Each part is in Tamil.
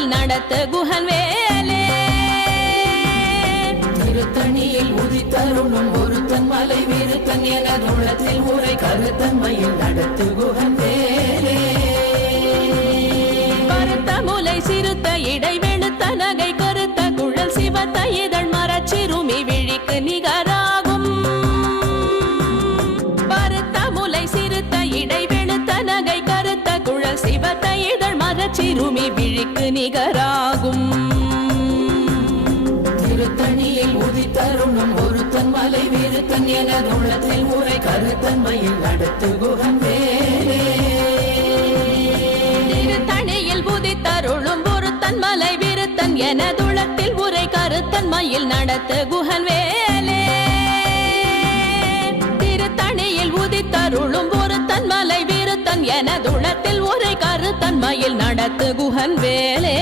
மயில் நடத்த குஹன் வேலே திருத்தணியில் உதித்தருளும் ஒருத்தன் மலை விருத்தன் எனதுள்ளத்தில் உரை கருத்தன் மயில் நடத்து குஹன் வேலே பருத்த முலை சிறுத்த இடை வெளுத்த நகை கருத்த குழல் சிவத்த இதழ் மரச்சிறுமி விழிக்கு நிகராகும் பருத்த முலை சிறுத்த இடை வெளுத்த நகை கருத்த குழல் சிவத்த இதழ் மரச்சிறுமி விழிக்கு நிகராகும் திருத்தணியில் உதித்தருளும் ஒருத்தன் மலை விருத்தன் எனதுள்ளத்தில் உரை கருத்தன் மயில் நடத்து குஹன் வேலே திருத்தணியில் உதித்தருளும் ஒருத்தன் மலை விருத்தன் எனதுளத்தில் உரை கருத்தன் மயில் நடத்த குஹன் வேலே திருத்தணியில் உதித்தருளும் ஒருத்தன் மலை விருத்தன் எனதுளத்தில் உரை கருத்தன் மயில் நடத்து குஹன் வேலே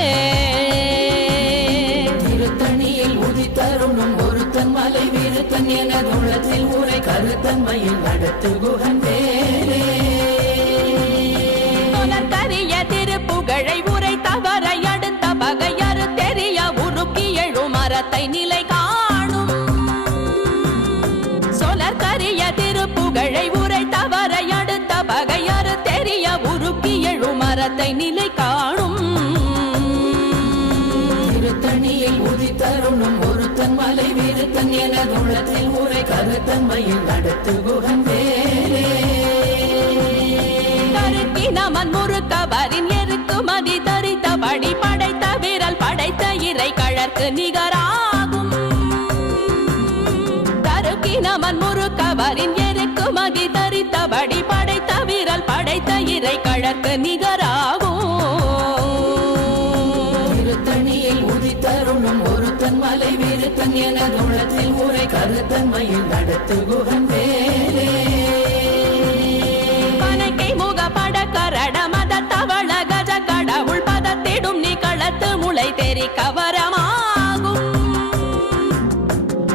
திருத்தணியில் உதித்தருளும் ஒருத்தன் மலை விருத்தன் எனதுள்ளத்தில் உரை கருத்தன் மயில் நடத்து குஹன் வேலே கரிய திருப்புகழை உரை தவறை அடுத்த பகையறு தெரிய உருக்கி எழும் மரத்தை நிலை காணும் சொலற்கரிய திருப்புகழை உரை தவறை அடுத்த பகையறு தெரிய உருக்கி எழும் மரத்தை நிலை காணும் திருத்தணியில் உதித்தருளும் ஒருத்தன் மலை விருத்தன் எனதுள்ளத்தில் உரை கருத்தன் மயில் நடத்து குஹன் வேலே நமன் முறுக்கவரின் எருக்கு மதி தரித்த படி படைத்த விரல் படைத்த இறை கழற்கு நிகராகும் தருக்கி நமன் முறுக்கவரின் எருக்கு மதி தரித்த படி படைத்த விரல் படைத்த இறை கழற்கு நிகராகும் திருத்தணியில் உதித்தருளும் ஒருத்தன் மலை விருத்தன் எனதுள்ளத்தில் உரை கருத்தன் மயில் நடத்து குஹன் வேலே கரட மத தவள கஜ கடவுள் பதத்திடும் நீ களத்து முளை தெரி கவரமாகும்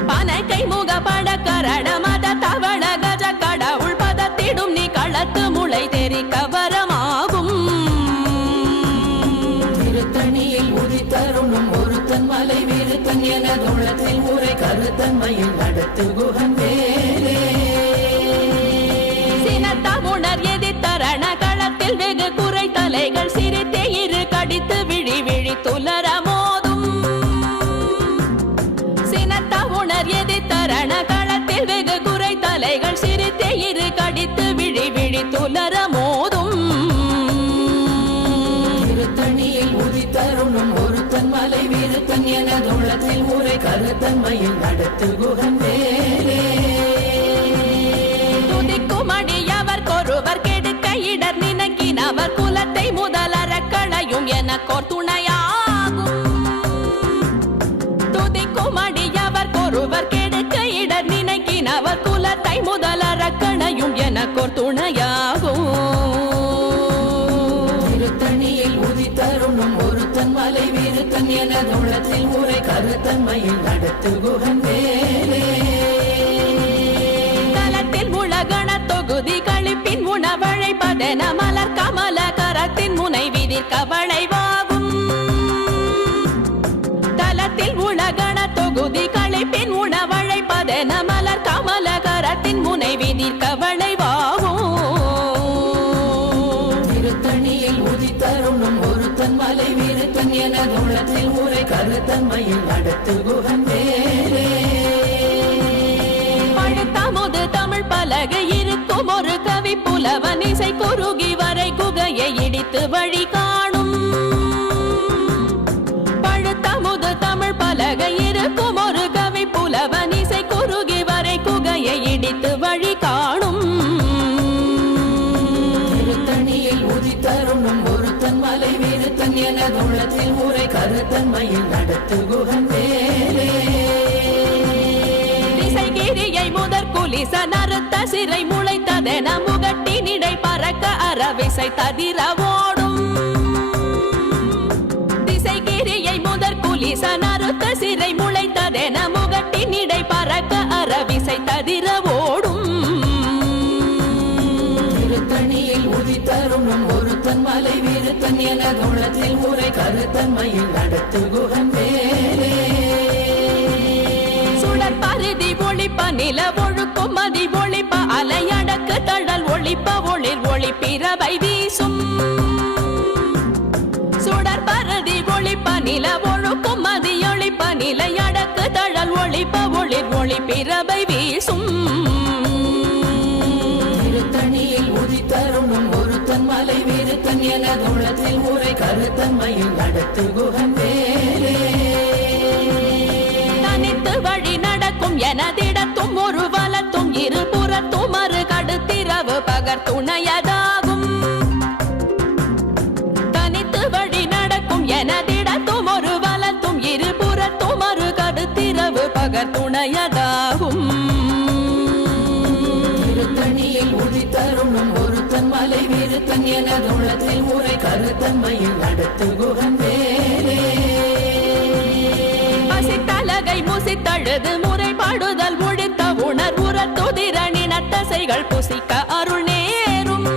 பனைக்கை முக பட கரட மத தவள கஜ கடவுள் பதத்திடும் நீ களத்து முளை தெரி கவரமாகும் திருத்தணியில் உதித்தருளும் ஒருத்தன் மலை விருத்தன் எனதுள்ளத்தில் உரை கருத்தன் மயில் நடத்து குஹன் வேலே சினத்தமுணர் எதிர்த்தரண களத்தில் வெகு குறை தலைகள் சிரித்தே இரு கடித்து விழி விழி துலர மோதும் சினத்தமுணர் எதிர்த்தரண களத்தில் வெகு குறை தலைகள் சிரித்தே இரு கடித்து விழி விழி துலர மோதும் திருத்தணியில் உதித்தருளும் ஒருத்தன் மலை விருத்தன் எனதுள்ளத்தில் உரை கருத்தன் மயில் நடத்து குஹன் வேலே துதிக்குமடியவர் கொருவர் கெடுக்க இடர் நினைக்கினவர் குலத்தை முதலற களையும் எனக்கோர் துணையாகும் துதிக்குமடியவர் கொருவர் கெடுக்க இடர் நினைக்கினவர் குலத்தை முதலற களையும் எனக்கோர் துணையாகும் திருத்தணியில் உதித்தருளும் ஒருத்தன் மலை விருத்தன் எனதுள்ளத்தில் உரை கருத்தன் மயில் நடத்து குஹன் வேலே தலத்தில் உலகண தொகுதி கழிப்பின் உணவழைப்பதென மலர் கமல கரத்தின் முனை விதிர்க்க வளைவாகும் தலத்தில் உலகண தொகுதி கழிப்பின் உணவழைப்பதென மலர் கமல கரத்தின் முனை விதிர்க்க வளைவாகும் திருத்தணியில் உதித்தருளும் ஒருத்தன் மலை விருத்தன் எனதுள்ளத்தில் உரை கருத்தன் மயில் நடத்து குஹன் வேலே பழுத்தமுது தமிழ் பலகை இருக்கும் ஒரு கவி புலவன் இசை குறுகி வரை குகையை இடித்து வழி காணும் பழுத்தமுது தமிழ் பலகை இருக்கும் ஒரு கவி புலவன் இசை குறுகி வரை குகையை இடித்து வழி காணும் திருத்தணியில் உதித்தருளும் ஒருத்தன் மலை விருத்தன் எனதுள்ளத்தில் உரை கருத்தன் மயில் நடத்து குஹன் வேலே திசைகிரியை முதற் குலிச நறுத்த சிறை முளைத்ததென முகட்டினிடை பறக்க அறவிசை ததிர ஓடும் திசைகிரியை முதற் குலிச நறுத்த சிறை முளைத்ததென முகட்டினிடை பறக்க அறவிசை ததிர ஓடும் திருத்தணியில் உதித்தருளும் ஒருத்தன் மலை விருத்தன் வீரத்தன் எனதுள்ளத்தில் உரை கருத்தன்மையில் நடத்து குகன் வேலே சுடர் பருதி ஒளிப்ப நில ஒழுக்கும் மதி ஒளிப்ப அலையடக்கு தழல் ஒளிப்ப ஒளிர் ஒளிப்பிரவை வீசும் சுடர் பருதி ஒளிப்ப நில ஒழுக்கும் மதி ஒளிப்ப நிலையடக்கு தழல் ஒளிப்ப ஒளிர் ஒளிப்பிரவை வீசும் திருத்தணியில் உதித்தருணும் ஒருத்தன் மலை வீரத்தன் எனதுள்ளத்தில் உரை கருத்தன்மையில் நடத்து குகன் வேலே தனித்து வழி நடக்கும் எனதிடத்தும் ஒரு வலத்தும் இருபுறத்தும் மறு கடுத்திரவு பகர் துணையதாகும் தனித்து வழி நடக்கும் எனதிடத்தும் ஒரு வலத்தும் இருபுறத்தும் மறு கடுத்திரவு பகர் துணையதாகும் திருத்தணியில் உதித்தருணும் ஒருத்தன் மலை வீரத்தன் எனதுள்ளத்தில் உரை கருத்தன்மையில் நடத்து குகன் வேலே பசித்தலகை முசித்தழுது முறைப்பாடுதல் ஒழித்த உணர்வுற துதிரணினத்தசைகள் புசிக்க அருள் நேரும்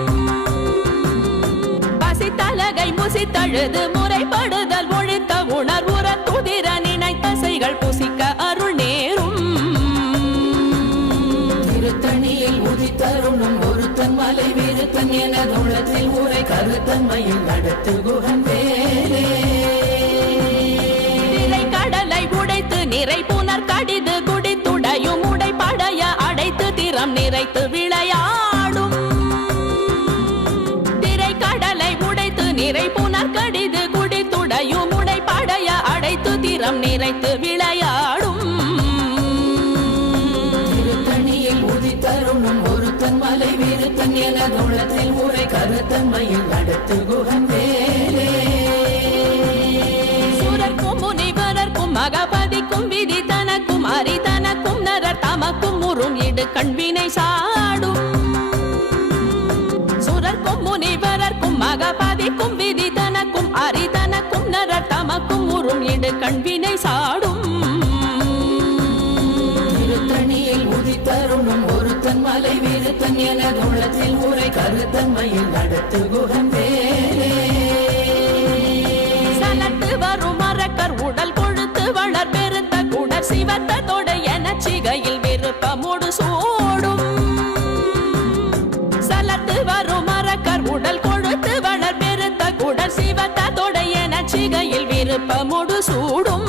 பசித்தலகை முசித்தழுது முறைப்படுதல் ஒழித்த உணர்வுற துதிரணினத்தசைகள் புசிக்க அருள் நேரும் திருத்தணியில் உதித்தருணும் ஒருத்தன் மலை வீரத்தன் எனதுள்ளத்தில் உரை கருத்தன்மையில் நடத்து குகன் வேலே கடலை உடைத்து நிறை புனர் கடிது குடித்துடையும் உடை படைய அடைத்து திறம் நிறைத்து விளையாடும் திரை கடலை உடைத்து நிறை புனர் கடிது குடித்துடையும் உடை படைய அடைத்து திறம் நிறைத்து விளையாடும் திருத்தணியில் உதித்தருணும் ஒருத்தன் மலை வீரத்தன் எனதுள்ளத்தில் உரை கருத்தன்மையில் நடத்து குகன் வேலே மகபதிக்கும் விதி தனக்கும் அரி தனக்கும் நரர் தமக்கும் முறும் இடு கண்வினை சாடும் சுரர்க்கும் முனிவரர்க்கும் மகபதிக்கும் விதி தனக்கும் அரி தனக்கும் நரர் தமக்கும் முறும் இடு கண்வினை சாடும் திருத்தணியில் உதித்தருணும் ஒருத்தன் மலை வீரத்தன் எனதுள்ளத்தில் உரை கருத்தன்மையில் நடத்து குகன் வேலே சலத்து வரும் மரக்கர் உடல் வளர் பெருத்த குடர் சிவத்த தொடை என சிகையில் விருப்பமுடு சூடும் சலத்து வரும் மரக்கர் உடல் கொழுத்து வளர் பெருத்த குடர் சிவத்த தொடை என சிகையில் விருப்பமுடு சூடும்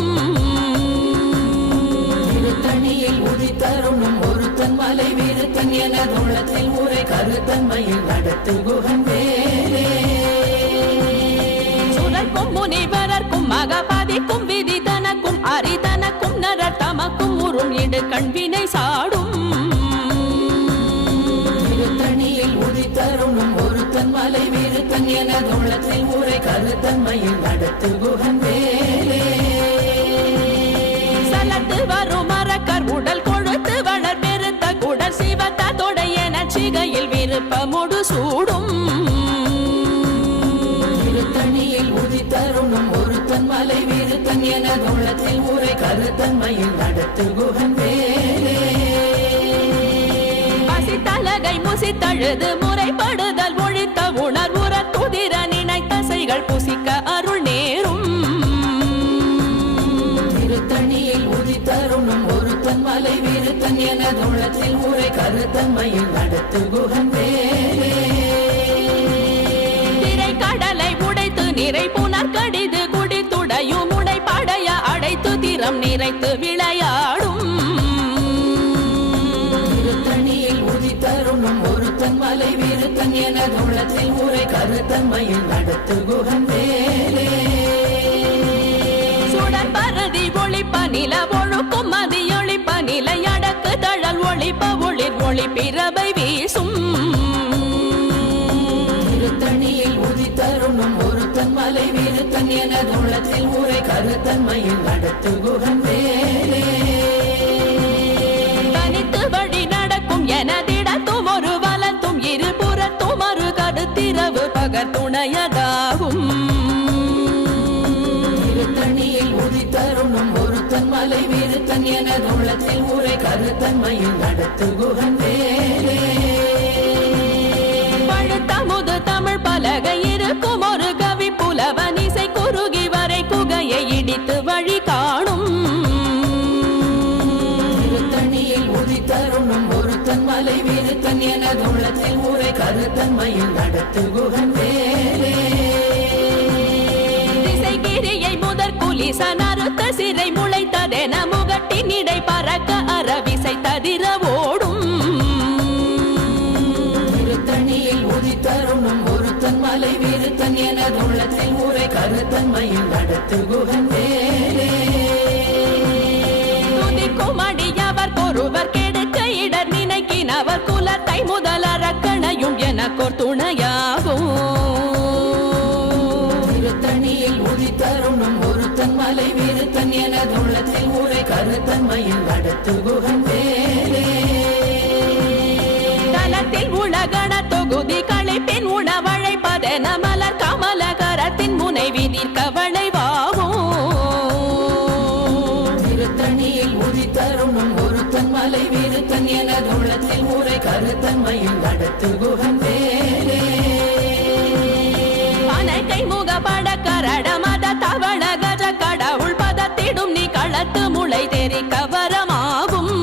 திருத்தணியில் உதித்தருணும் ஒருத்தன் மலை வீரத்தன் எனதுள்ளத்தில் உரை கருத்தன்மையில் நடத்து குகன் வேலே சுரர்க்கும் முனிவரர்க்கும் மகபதிக்கும் விதி தனக்கும் அரி தனக்கும் நரர் தமக்கும் முறும் இடு கண்வினை சாடும் திருத்தணியில் உதித்தருணும் ஒருத்தன் மலை வீரத்தன் எனதுள்ளத்தில் உரை கருத்தன்மையில் நடத்து குகன் வேலே சலத்து வரும் மரக்கர் உடல் கொழுத்து வளர் பெருத்த குடர் சிவத்த தொடை என சிகையில் விருப்பமுடு சூடும் திருத்தணியில் உதித்தருணும் ஒருத்தன் மலை வீரத்தன் எனதுள்ளத்தில் உரை கருத்தன்மையில் நடத்து குகன் வேலே பசித்தலகை முசித்தழுது முறைப்படுதல் ஒழித்த உணர்வுற துதிர நினைத்தசைகள் புசிக்க அருள் நேரும் திருத்தணியில் உதித்தருணும் ஒருத்தன் மலை வீரத்தன் எனதுள்ளத்தில் உரை கருத்தன்மையில் நடத்து குகன் வேலே கடலை உடைத்து நிறை புனர் கடிது குடித்துடையும் உடை படைய அடைத்து திறம் நிறைத்து விளையாடும் திருத்தணியில் உதித்தருணும் ஒருத்தன் மலை வீரத்தன் எனதுள்ளத்தில் உரை கருத்தன்மையில் நடத்து குகன் வேலே சுடர் பருதி ஒளிப்ப நில ஒழுக்கும் மதி ஒளிப்ப நிலையடக்கு தழல் ஒளிப்ப ஒளிர் ஒளிப்பிரவை வீசும் திருத்தணியில் உதித்தருணும் ஒருத்தன் மலை வீரத்தன் எனதுள்ளத்தில் உரை கருத்தன்மையில் நடத்து குகன் வேலே தனித்து வழி நடக்கும் எனதிடத்தும் ஒரு வலத்தும் இருபுறத்தும் மறு கடுத்திரவு பகர் துணையதாகும் திருத்தணியில் உதித்தருணும் ஒருத்தன் மலை வீரத்தன் எனதுள்ளத்தில் உரை கருத்தன்மையில் நடத்து குகன் வேலே பழுத்தமுது தமிழ் பலகை இருக்கும் ஒரு கவி புல புலவனிசை குறுகி வரை குகையை இடித்து வழி காணும் திருத்தணியில் உதித்தருணும் ஒருத்தன் மலை விருத்தன் எனது உள்ளத்தில் ஊரை கருத்தன்மையில் நடத்து குகன் வேலே திசைகிரியை முதற் குலிசன் அறுத்த சிறை முளைத்ததென முகட்டின் இடை பறக்க அறவிசை ததிர ஓடும் திருத்தணியில் உதித்தருணும் ஒருத்தன் மலை விருத்தன் எனது உள்ளத்தில் ஊரை கருத்தன்மையில் நடத்து குகன் வேலே துதிக்கும் அடியவர் ஒருவர் கெடுக்க இடர் நினைக்கினவர் குலத்தை முதல் அரக்கணையும் எனக்கோர் துணையாகும் திருத்தணியில் உதித்தருணும் ஒருத்தன் மலை விருத்தன் எனது உள்ளத்தில் ஊரை கருத்தன்மையில் நடத்து குகன் வேலே தலத்தில் உலகண தொகுதி களைப்பின் உணவழைப்பதென மலர் கமலகரத்தின் முனை விதிர்க்க வளைவாகும் திருத்தணியில் உதித்தருணும் ஒருத்தன் மலை விருத்தன் எனது உள்ளத்தில் ஊரை கருத்தன்மையில் நடத்து குகன் வேலே பனைக்கை முகப்பட கரட மத தவள கஜ கடவுள் பதத்திடும் நீ களத்து முளை தெரிக்க வரமாகும்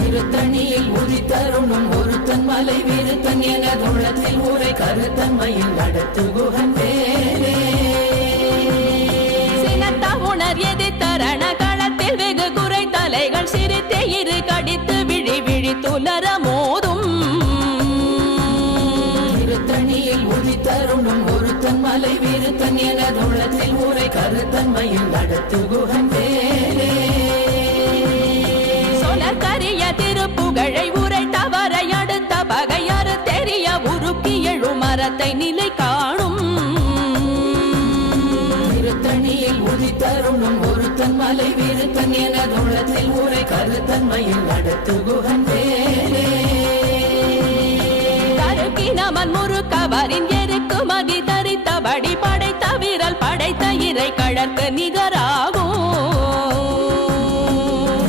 திருத்தணியில் உதித்தருணும் ஒருத்தன் மலை விருத்தன் எனது உள்ளத்தில் ஊரை கருத்தன்மையில் நடத்து குகன் வேலே சினத்த உணர் எதிர்த்தரண களத்தில் வெகு குறை தலைகள் சிரித்தே இரு கடித்து விழி விழி துலர மோதும் திருத்தணியில் உதித்தருணும் ஒருத்தன் மலை விருத்தன் எனது உள்ளத்தில் ஊரை கருத்தன்மையில் நடத்து குகன் வேலே சொலக்கரிய திருப்புகழை உரை தவறை அடுத்த பகையறு தெரிய உருக்கி எழு மரத்தை நிலை காணும் திருத்தணியில் உதித்தருணும் ஒருத்தன் மலை விருத்தன் எனது உள்ளத்தில் ஊரை கருத்தன்மையில் நடத்து குகன் வேலே கருக்கினமன் முறுக்கவரின் எருக்கு மதி தரித்தபடி படைத்த விரல் படைத்த இறை கழற்கு நிகராகும்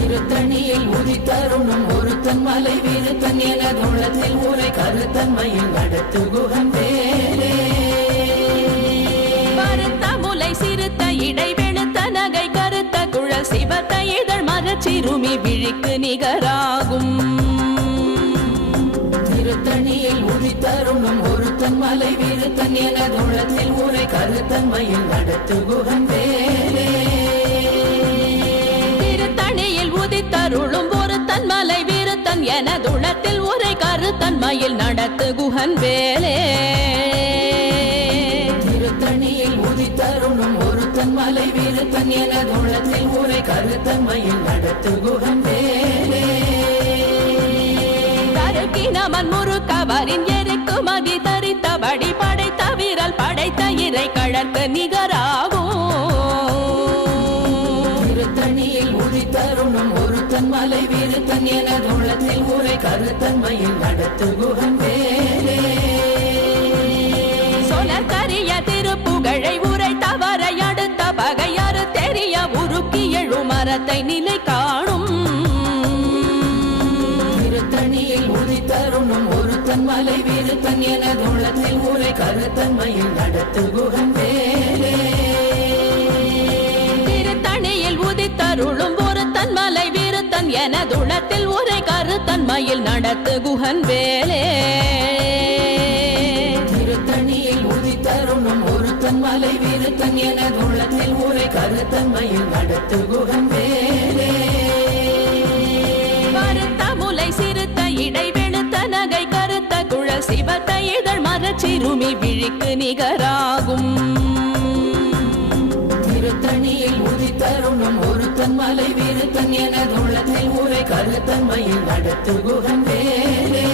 திருத்தணியில் உதித்தருணும் ஒருத்தன் மலை விருத்தன் எனது உள்ளத்தில் ஊரை கருத்தன்மையில் நடத்து குகன் வேலே கருத்த முலை சிறுத்த இடை வெளுத்த நகை கருத்த குழல் சிவத்த இதழ் மரச்சிறுமி விழிக்கு நிகராகும் திருத்தணியில் உதித்தருணும் ஒருத்தன் மலை விருத்தன் எனது உள்ளத்தில் ஊரை கருத்தன்மையில் நடத்து குகன் வேலே திருத்தணியில் உதித்தருளும் ஒருத்தன் மலை விருத்தன் எனதுளத்தில் உரை கருத்தன்மையில் நடத்து குகன் வேலே திருத்தணியில் உதித்தருணும் ஒருத்தன் மலை விருத்தன் எனது உள்ளத்தில் ஊரை கருத்தன்மையில் நடத்து குகன் வேலே கருக்கினமன் முறுக்கவரின் எருக்கு மதி தரித்தபடி படைத்த விரல் படைத்த இறை கழற்கு நிகராகும் திருத்தணியில் உதித்தருணும் ஒருத்தன் மலை விருத்தன் எனது உள்ளத்தில் ஊரை கருத்தன்மையில் நடத்து குகன் வேலே சொலக்கரிய திருப்புகழை உரை தவறை அடுத்த பகையறு தெரிய உருக்கி எழு மரத்தை நிலை காணும் திருத்தணியில் உதித்தருணும் ஒருத்தன் மலை விருத்தன் எனது உள்ளத்தில் ஊரை கருத்தன்மையில் நடத்து குகன் வேலே திருத்தணியில் உதித்தருளும் ஒருத்தன் மலை விருத்தன் எனதுளத்தில் உரை கருத்தன்மையில் நடத்து குகன் வேலே திருத்தணியில் உதித்தருணும் ஒருத்தன் மலை விருத்தன் எனது உள்ளத்தில் ஊரை கருத்தன்மையில் நடத்து குகன் வேலே கருத்த முலை சிறுத்த இடை வெளுத்த நகை கருத்த குழல் சிவத்த இதழ் மரச்சிறுமி விழிக்கு நிகராகும் திருத்தணியில் உதித்தருணும் ஒருத்தன் மலை விருத்தன் எனது உள்ளத்தில் ஊரை கருத்தன்மையில் நடத்து குகன் வேலே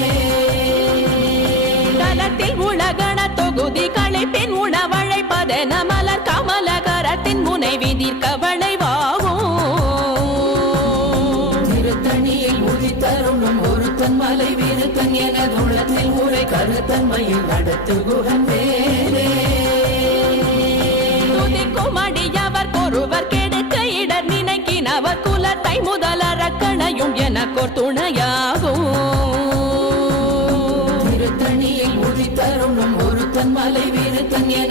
தலத்தில் உலகண தொகுதி களைப்பின் உணவழைப்பதென மலர் கமலகரத்தின் முனை விதிர்க்க வளைவாகும் திருத்தணியில் உதித்தருணும் ஒருத்தன் மலை விருத்தன் எனது உள்ளத்தில் ஊரை கருத்தன்மையில் நடத்து குகன் வேலே துதிக்கும் அடியவர் ஒருவர் கெடுக்க இடர் நினைக்கினவர் குலத்தை முதல் அரக்கணையும் எனக்கோர் துணையாகும் திருத்தணியில் உதித்தருணும் ஒருத்தன் மலை விருத்தன் என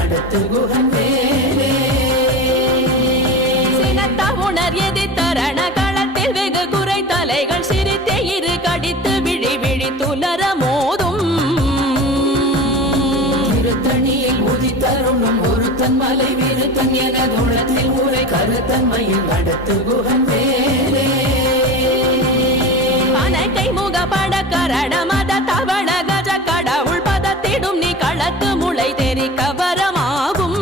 நடத்து குகன் வேலே சினத்த உணர் எதிர்த்தரண களத்தில் வெகு குறை தலைகள் சிரித்தே இரு கடித்து விழி விழி துலர மோதும் திருத்தணியில் உதித்தருணும் ஒருத்தன் மலை விருத்தன் எனதுள்ளத்தில் உரை கருத்தன்மையில் நடத்து குகன் வேலே கை முகப்பட கரண மத தவள கஜ கடவுள் பதத்திடும் நீ களத்து முளை தெரிக்க வரமாகும்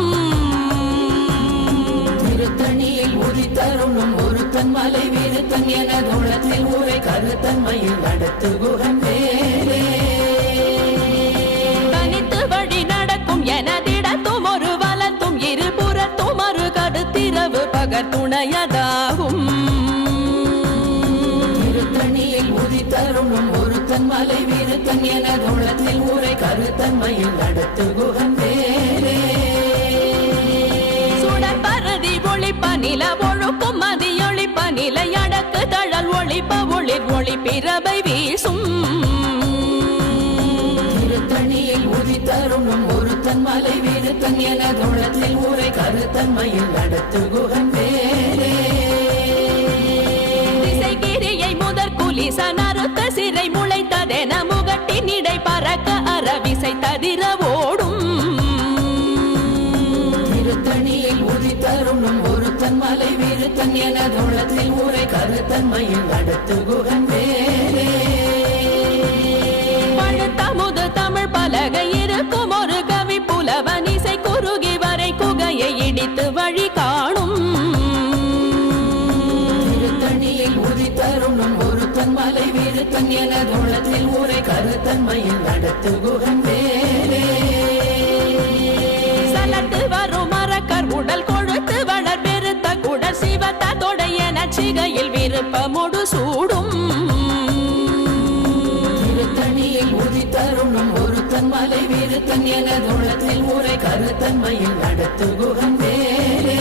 திருத்தணியில் உதித்தருணும் ஒருத்தன் மலை விருத்தன் எனதுள்ளத்தில் உரை கருத்தன்மையில் நடத்து குகன் வேலே தனித்து வழி நடக்கும் எனதிடத்தும் ஒரு வலத்தும் இருபுறத்தும் ஒரு கருத்திரவு பகத்துணையதாகும் திருத்தணியில் உதித்தருணும் ஒருத்தன் மலை விருத்தன் எனதுள்ளத்தில் உரை கருத்தன்மையில் நடத்து குகன் வேலே சுடர் பரதி ஒளிப்ப நில ஒழுக்கும் மதியொளிப்ப நிலை அடக்கு தழல் ஒளிப்ப ஒளிர் ஒளி பிறவை வீசும் திருத்தணியில் உதித்தருணும் ஒருத்தன் மலை விருத்தன் எனதுள்ளத்தில் உரை கருத்தன்மையில் நடத்து குகன் வேலே நறுத்த சிறை முளைத்ததென முகட்டின் இடை பறக்க அறவிசை ததிர ஓடும் திருத்தணியில் உதித்தருணும் ஒருத்தன் மலை விருத்தன் எனதுள்ளத்தில் உரை கருத்தன்மையில் நடத்து குகன் வேலே பழுத்தமுது தமிழ் பலகை இருக்கும் ஒரு கவி புலவன் இசை குறுகி வரை குகையை இடித்து வழி காணும் திருத்தணியில் உதித்தருணும் ஒருத்தன் மலை விருத்தன் எனதுள்ளத்தில் உரை கருத்தன்மையில் நடத்து குகன் வேலே சலத்து வரும் மரக்கர் உடல் கொழுத்து வளர் பெருத்த குடல் சிவத்த தொடைய நச்சிகையில் விருப்பமுடு சூடும் திருத்தணியில் உதித்தருணும் ஒருத்தன் மலை விருத்தன் எனதுள்ளத்தில் உரை கருத்தன்மையில் நடத்து குகன் வேலே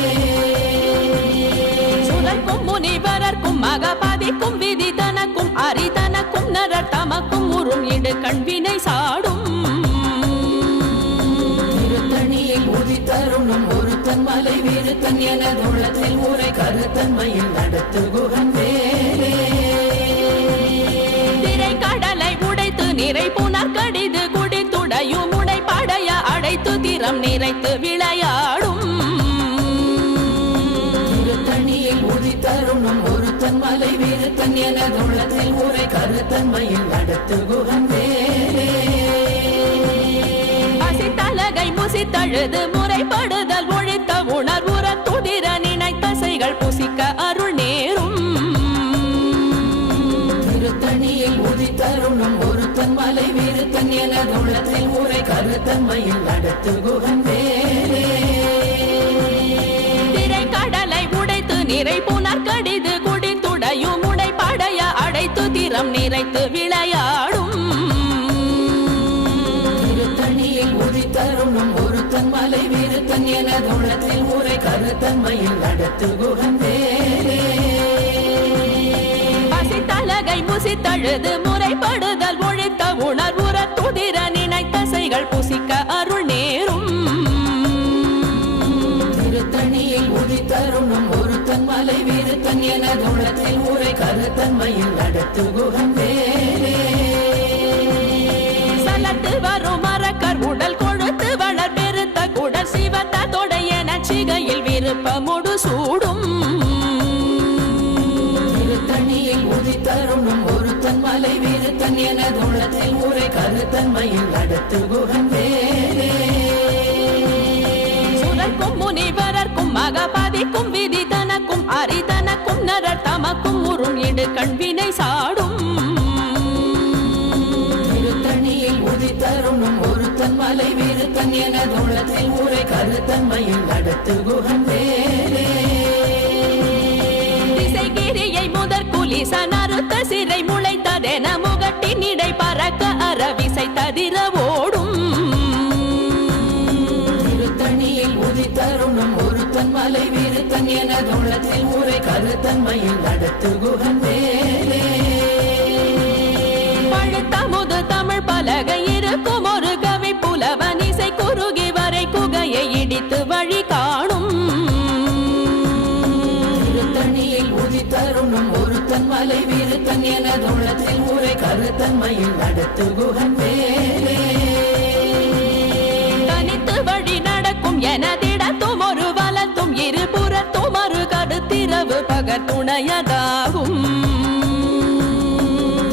சுரக்கும் முனிவரர்க்கும் மகபதிக்கும் விதி தனக்கும் அரிதனக்கும் நரர் தமக்கும் உறும் இடு கண்வினை சாடும் திருத்தணியில் உதித்தருணும் ஒருத்தன் மலை விருத்தன் எனதுள்ளத்தில் உரை கருத்தன்மையில் நடத்து குகன் வேலே திரை கடலை உடைத்து நிறை புனர் கடிது குடித்துடையும் உடை படைய அடைத்து திறம் நிறைத்து விளையாடும் திருத்தணியில் உதித்தருணும் ஒருத்தன் மலை விருத்தன் எனதுள்ளத்தில் உரை கருத்தன்மையில் நடத்து குகன் வேலே பசித்தலகை முசித்தழுது முறைப்படுதல் ஒழித்த உணர்வுற துதிர நினைத்தசைகள் புசிக்க அருள் நேரும் திருத்தணியில் உதித்தருணும் ஒருத்தன் மலை விருத்தன் எனதுள்ளத்தில் உரை கருத்தன்மையில் நடத்து குகன் வேலே திரை கடலை உடைத்து நிறை புனர் கடிது குடித்துடையும் உடை படைய அடைத்து திறம் நிறைத்து விளையாடும் திருத்தணியில் உதித்தருணும் ஒருத்தன் மலை விருத்தன் எனதுள்ளத்தில் உரை கருத்தன்மையில் நடத்து குகன் வேலே பசித்தலகை முசித்தழுது முறைப்படுதல் ஒழித்த உணர்வுற துதிர நினைத்தசைகள் புசிக்க அருள் நேரும் திருத்தணியில் உதித்தருணும் ஒருத்தன் மலை விருத்தன் எனதுள்ளத்தில் உரை கருத்தன்மையில் நடத்து குகன் வேலே சலத்து வரும் மரக்கர் உடல் கொழுத்து வளர் பெருத்த குடல் சிவத்த தொடைய நச்சிகையில் விருப்பமுடு சூடும் திருத்தணியில் உதித்தருணும் ஒருத்தன் மலை விருத்தன் எனதுள்ளத்தில் உரை கருத்தன்மையில் நடத்து குகன் வேலே சுரக்கும் முனிவரர்க்கும் மகபதிக்கும் விதி தனக்கும் அரிதனக்கும் நரர் தமக்கும் உறும் இடு கண்வினை சாடும் திருத்தணியில் உதித்தருணும் ஒருத்தன் மலை விருத்தன் எனதுள்ளத்தில் உரை கருத்தன்மையில் நடத்து குகன் வேலே திசைகிரியை முதற் குலிச நறுத்த சிறை முளைத்ததென முகட்டின் இடை பறக்க அறவிசை ததிர ஓடும் திருத்தணியில் உதித்தருணும் ஒருத்தன் மலை விருத்தன் எனதுள்ளத்தில் உரை கருத்தன்மையில் நடத்து குகன் வேலே பழுத்தமுது தமிழ் பலகை இருக்கும் ஒரு கவி புலவன் இசை குறுகி வரை குகையை இடித்து வழி காணும். திருத்தணியில் உதித்தருணும் ஒருத்தன் மலை விருத்தன் எனதுள்ளத்தில் உரை கருத்தன்மையில் நடத்து குகன் வேலே. தனித்து வழி நடக்கும் எனதிடத்தும் ஒரு வலத்தும் இருபுறத்தும் ஒரு கருத்திரவு பகத்துணையதாகும்.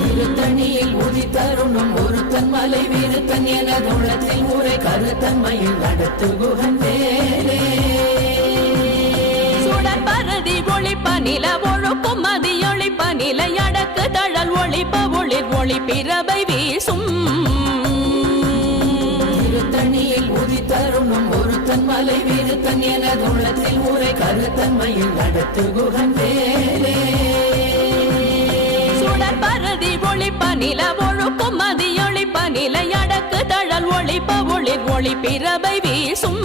திருத்தணியில் உதித்தருணும் ஒருத்தன் மலை விருத்தன் எனதுள்ளத்தில் உரை கருத்தன்மையில் நடத்து குகன் வேலே. சுடர் பரதி ஒளிப்ப நில ஒழுக்கும் மதியொளிப்ப நிலை அடக்கு தழல் ஒளிப்ப ஒளிர் ஒளி பிறவை வீசும். திருத்தணியில் உதித்தருணும் ஒருத்தன் மலை விருத்தன் எனதுள்ளத்தில் உரை கருத்தன்மையில் நடத்து குகன் வேலே. சுடர் பரதி ஒளிப்ப நில ஒழுக்கும் மதியொளிப்ப நிலை அடக்கு தழல் ஒளிப்ப ஒளிர் ஒளி பிறவை வீசும்.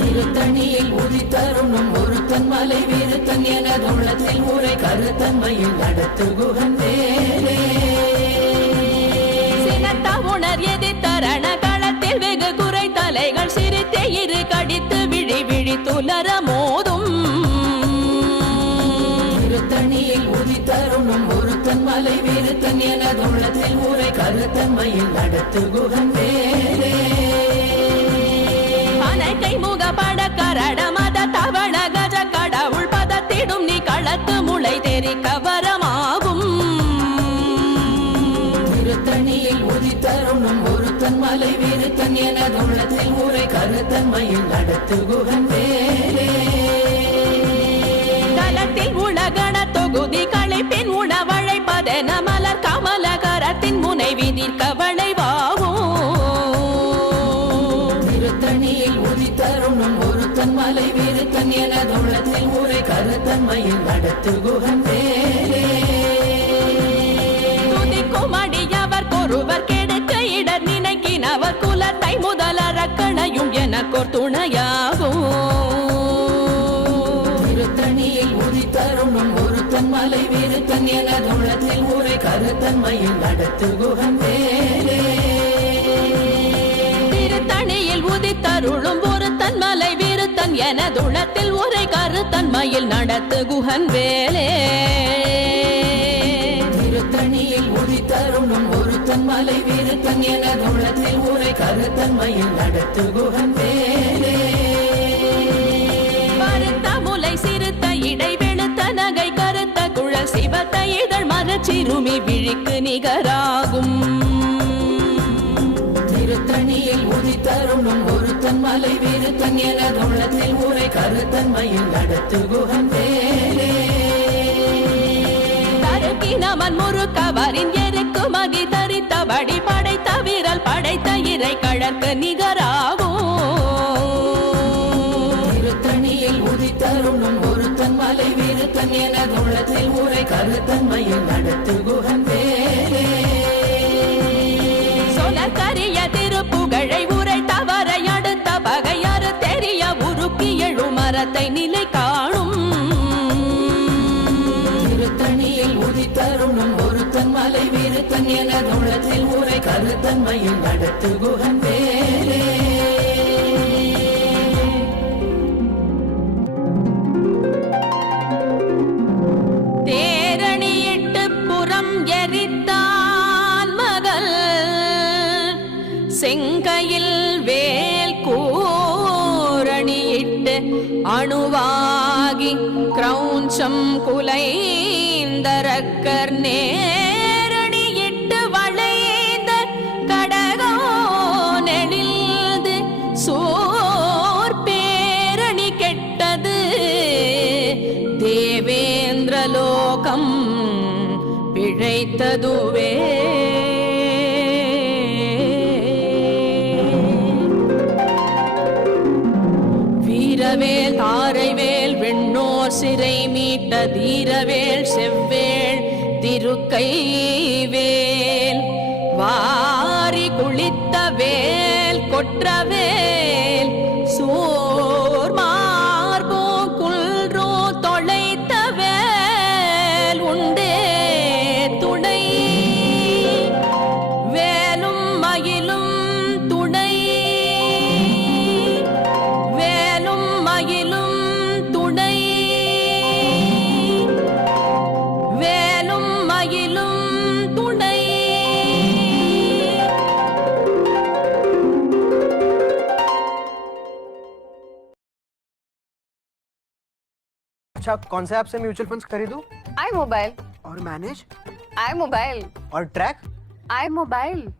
திருத்தணியில் உதித்தருணும் ஒருத்தன் மலை விருத்தன் எனதுள்ளத்தில் உரை கருத்தன்மையில் நடத்து குகன் வேலே. சினத்த உணர் எதிர்த்தரண களத்தில் வெகு குறை தலைகள் சிரித்தே இரு கடித்து விழி விழி துலர மோதும். திருத்தணியில் உதித்தருணும் ஒருத்தன் மலை விருத்தன் எனதுள்ளத்தில் உரை கருத்தன்மையில் நடத்து குகன் வேலே. கை முக பட கரட மத தவள கஜ கடவுள் பதத்திடும் நீ களத்து முளை தெரிக்க வரமாகும். திருத்தணியில் உதித்தருணும் ஒருத்தன் மலை விருத்தன் எனதுள்ளத்தில் உரை கருத்தன்மையில் நடத்து குகன் வேலே. தலத்தில் உலகண தொகுதி களைப்பின் உணவழைப்பதென மலர் கமல கரத்தின் முனை விதிர்க்க வளைவாகும். திருத்தணியில் உதித்தருணும் ஒருத்தன் மலை விருத்தன் எனதுள்ளத்தில் உரை கருத்தன்மையில் நடத்து குகன் வேலே. துதிக்கும் அடியவர் கொருவர் கெடுக்க இடர் நினைக்கினவர் குலத்தை முதலறக்கணையும் எனக்கோர் துணையாகும். திருத்தணியில் உதித்தருணும் ஒருத்தன் மலை விருத்தன் எனதுள்ளத்தில் உரை கருத்தன்மையில் நடத்து குகன் வேலே. திருத்தணியில் உதித்தருளும் ஒருத்தன் மலை விருத்தன் எனதுளத்தில் உரை கருத்தன்மையில் நடத்து குகன் வேலே. திருத்தணியில் உதித்தருணும் ஒருத்தன் மலை விருத்தன் எனதுள்ளத்தில் உரை கருத்தன்மையில் நடத்து குகன் வேலே. மறுத்த முலை சிறுத்த இடை வெளுத்த நகை கருத்த குழல் சிவத்த இதழ் மரச்சிறுமி விழிக்கு நிகராகும். திருத்தணியில் உதித்தருணும் ஒருத்தன் மலை விருத்தன் எனதுள்ளத்தில் உரை கருத்தன்மையில் நடத்து குகன் வேலே. தருக்கினமன் முறுக்கவரின் எருக்கு மகி தரித்தபடி படைத்த விரல் படைத்த இறை கழற்கு நிகராகும். திருத்தணியில் உதித்தருணும் ஒருத்தன் மலை விருத்தன் எனதுள்ளத்தில் உரை கருத்தன்மையில் நடத்து குகன் வேலே. சொலக்கரிய திருப்புகழை உரை தவறை அடுத்த பகையாறு தெரிய உருக்கி எழு மரத்தை நிலை காணும். திருத்தணியில் உதித்தருணும் ஒருத்தன் மலை விருத்தன் எனதுள்ளத்தில் உரை கருத்தன்மையில் நடத்து குகன் வேலே. தேரணியிட்டு புறம் எரித்தான் மகள் செங்கையில் வேல் கூரணியிட்டு அணுவாகி கிரௌஞ்சம் குலைந்தரக்கர் நேரணியிட்டு வளைந்த கடகோ நெளிந்து சோர் பேரணி கெட்டது தேவேந்திரலோகம் பிழைத்ததுவே. வீரவேல் தாரைவேல் வெண்ணோர் சிறை மீட்ட தீரவேல் செவ்வேள் திருக்கைவேல் வாரி குளித்த வேல் கொற்றவேல் சோர் மார்போ குல்ரோ தொலைத்த வேல் உண்டே துணை வேலும் மயிலும் துணை अच्छा, कौन से ऐप से म्यूचुअल फंड्स खरीदूं? आई मोबाइल, और मैनेज आई मोबाइल, और ट्रैक? आई मोबाइल।